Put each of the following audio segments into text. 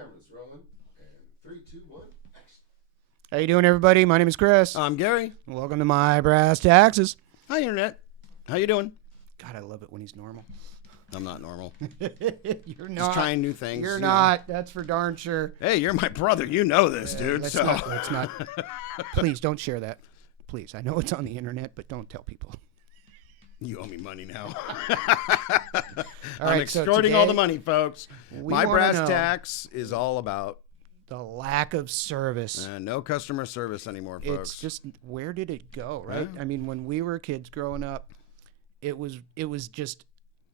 Cameras rolling. And 3, 2, 1, action. How you doing, everybody? My name is Chris. I'm Gary. Welcome to My Brass Taxes. Hi, Internet. How you doing? God, I love it when he's normal. I'm not normal. You're not. Just trying new things. You're you know. not. That's for darn sure. Hey, you're my brother. You know this, dude. Let's So not. Please don't share that. Please. I know it's on the internet, but don't tell people. you owe me money now. All I'm right, so extorting all the today money, folks. we My wanna Brass know Tax is all about the lack of service. no customer service anymore, folks. It's just, where did it go, right? Yeah. I mean, when we were kids growing up, it was just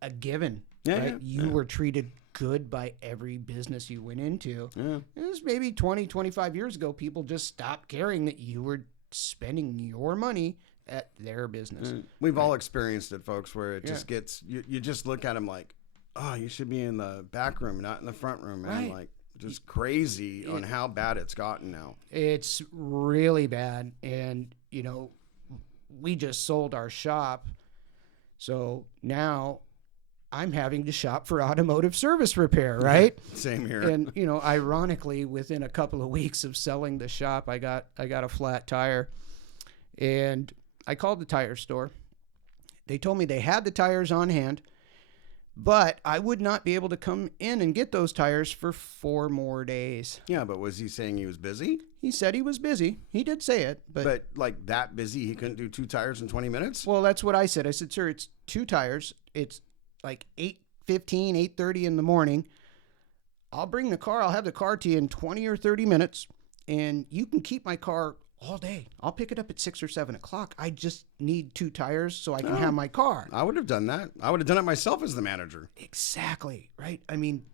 a given. Yeah, right? yeah, You yeah. were treated good by every business you went into. Yeah. It was maybe 20, 25 years ago, people just stopped caring that you were spending your money at their business. We've all experienced it, folks, where it Yeah. just gets, you just look at them like, oh, you should be in the back room, not in the front room, man. Right. Like, just crazy on how bad it's gotten now. It's really bad. And, you know, we just sold our shop. So now I'm having to shop for automotive service repair, right? Same here. And, you know, ironically, within a couple of weeks of selling the shop, I got a flat tire. And I called the tire store. They told me they had the tires on hand, but I would not be able to come in and get those tires for 4 more days. Yeah, but was he saying he was busy? He said he was busy. He did say it, But like that busy, he couldn't do 2 tires in 20 minutes? well, that's what I said. I said, sir, it's 2 tires. It's like 8:15, 8:30 in the morning. I'll bring the car. I'll have the car to you in 20 or 30 minutes, and you can keep my car all day. I'll pick it up at 6 or 7 o'clock. I just need 2 tires so I can have my car. I would have done that. I would have done it myself as the manager. Exactly, right? I mean,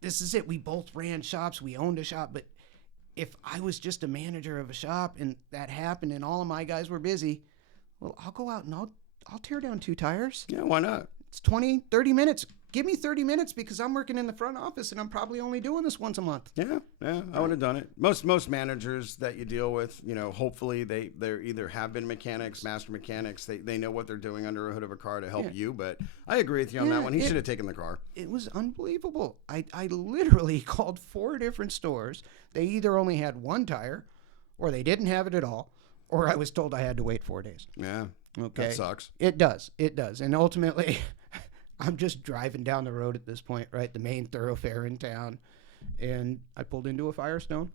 this is it. We both ran shops. We owned a shop, but if I was just a manager of a shop and that happened and all of my guys were busy, well, I'll go out and I'll tear down 2 tires. Yeah, why not? It's 20, 30 minutes. Give me 30 minutes because I'm working in the front office and I'm probably only doing this once a month. Yeah, I would have done it. Most managers that you deal with, you know, hopefully they either have been mechanics, master mechanics. They know what they're doing under a hood of a car to help you. But I agree with you on Yeah, that one. He should have taken the car. It was unbelievable. I literally called 4 different stores. They either only had 1 tire or they didn't have it at all, or I was told I had to wait 4 days. Yeah, Okay. that sucks. It does. It does. And ultimately, I'm just driving down the road at this point, right? The main thoroughfare in town. And I pulled into a Firestone.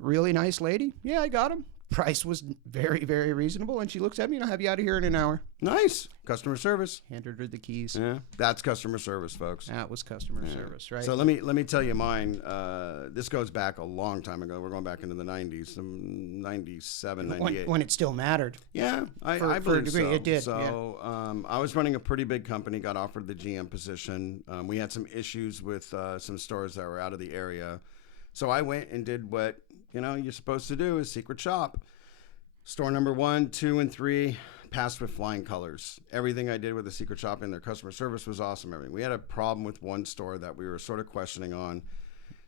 Really nice lady. Yeah, I got him. Price was very, very reasonable. And she looks at me and I'll have you out of here in an hour. Nice customer service. Handed her the keys. Yeah, that's customer service, folks. That was customer service, right? So let me tell you mine. This goes back a long time ago. We're going back into the 90s, some 97, 98. when it still mattered. Yeah, I For a believe degree, so. it did, So I was running a pretty big company, got offered the GM position. We had some issues with some stores that were out of the area. So I went and did what, you know, you're supposed to do is secret shop. Store number 1, 2, and 3 passed with flying colors. Everything I did with the secret shop and their customer service was awesome. Everything. We had a problem with one store that we were sort of questioning on.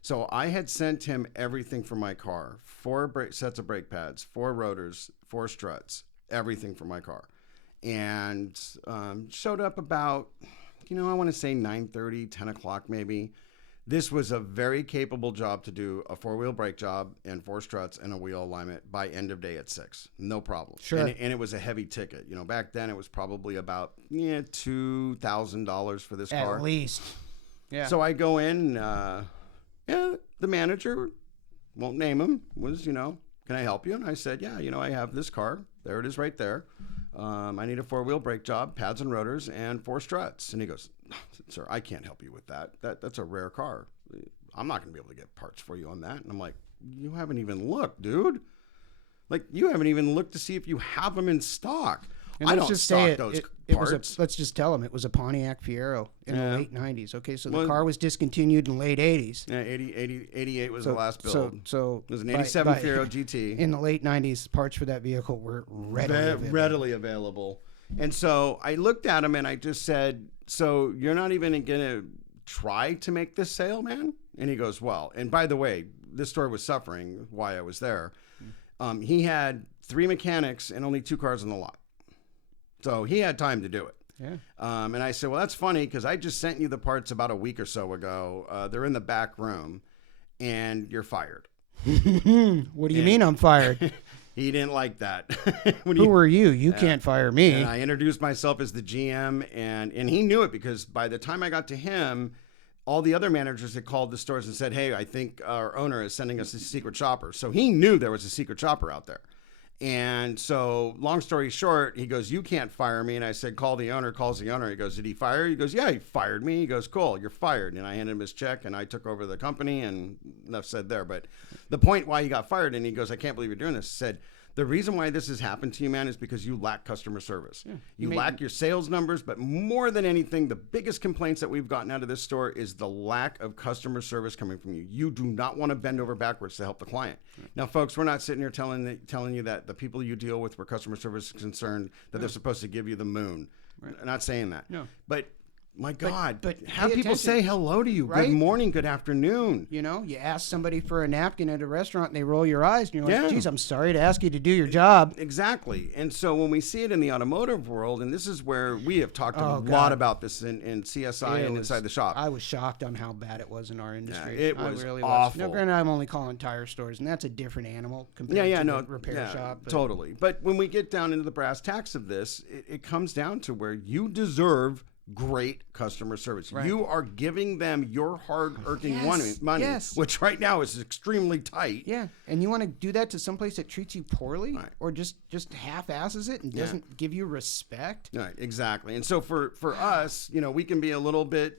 So I had sent him everything for my car, 4 sets of brake pads, 4 rotors, 4 struts, everything for my car. And showed up about, you know, I want to say 9:30, 10 o'clock maybe. This was a very capable job to do, a 4-wheel brake job and 4 struts and a wheel alignment by end of day at 6. No problem. Sure. And it was a heavy ticket. You know, back then it was probably about $2,000 for this car. At least. Yeah. So I go in, the manager, won't name him, was, you know, can I help you? And I said, yeah, you know, I have this car. There it is right there. I need a 4-wheel brake job, pads and rotors, and 4 struts. And he goes, sir, I can't help you with that. That's a rare car. I'm not going to be able to get parts for you on that. And I'm like, you haven't even looked, dude. Like, you haven't even looked to see if you have them in stock. And I let's don't just stock say those it was parts. let's just tell them it was a Pontiac Fiero in Yeah. the late 90s. Okay, so the Well- car was discontinued in the late 80s. Yeah, 88 was the last build. So it was an by- 87 by- Fiero GT. In the late 90s, parts for that vehicle were readily available. And so I looked at him and I just said, so you're not even going to try to make this sale, man? And he goes, well, and by the way, this store was suffering why I was there. He had 3 mechanics and only 2 cars in the lot. So he had time to do it. Yeah. And I said, well, that's funny because I just sent you the parts about a week or so ago. They're in the back room, and you're fired. What do you mean I'm fired? He didn't like that. Who are you? You can't fire me. And I introduced myself as the GM, and he knew it because by the time I got to him, all the other managers had called the stores and said, hey, I think our owner is sending us a secret shopper. So he knew there was a secret shopper out there. And so long story short, he goes, you can't fire me. And I said, call the owner. Calls the owner. He goes, did he fire you? He goes, yeah, he fired me. He goes, cool, you're fired. And I handed him his check and I took over the company, and enough said there. But the point why he got fired, and he goes, I can't believe you're doing this, said, the reason why this has happened to you, man, is because you lack customer service. Yeah, you lack your sales numbers, but more than anything, the biggest complaints that we've gotten out of this store is the lack of customer service coming from you. You do not want to bend over backwards to help the client. Right. Now, folks, we're not sitting here telling you that the people you deal with where customer service is concerned, that they're supposed to give you the moon. Right. I'm not saying that. No. But my God, but have people say hello to you. Right? Good morning, good afternoon. You know, you ask somebody for a napkin at a restaurant and they roll your eyes and you're like, geez, I'm sorry to ask you to do your job. Exactly. And so when we see it in the automotive world, and this is where we have talked a lot about this in CSI and inside the shop. I was shocked on how bad it was in our industry. Yeah, it was really awful. Now, granted, I'm only calling tire stores, and that's a different animal compared to the repair shop. But. Totally. But when we get down into the brass tacks of this, it comes down to where you deserve great customer service. Right. You are giving them your hard-earned money, which right now is extremely tight. Yeah, and you want to do that to someplace that treats you poorly, or just half-asses it and doesn't give you respect. Right, exactly. And so for us, you know, we can be a little bit.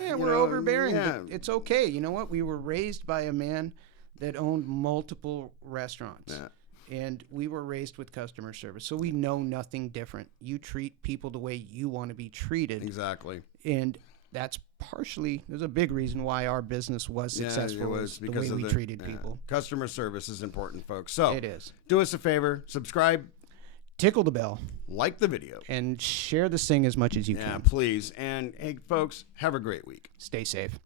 Yeah, we're overbearing. But it's okay. You know what? We were raised by a man that owned multiple restaurants. Yeah. And we were raised with customer service, so we know nothing different. You treat people the way you want to be treated. Exactly. And that's there's a big reason why our business was successful. It was because the way we treated people. Customer service is important, folks. So it is. Do us a favor, subscribe. Tickle the bell. Like the video. And share this thing as much as you can. Yeah, please. And hey, folks, have a great week. Stay safe.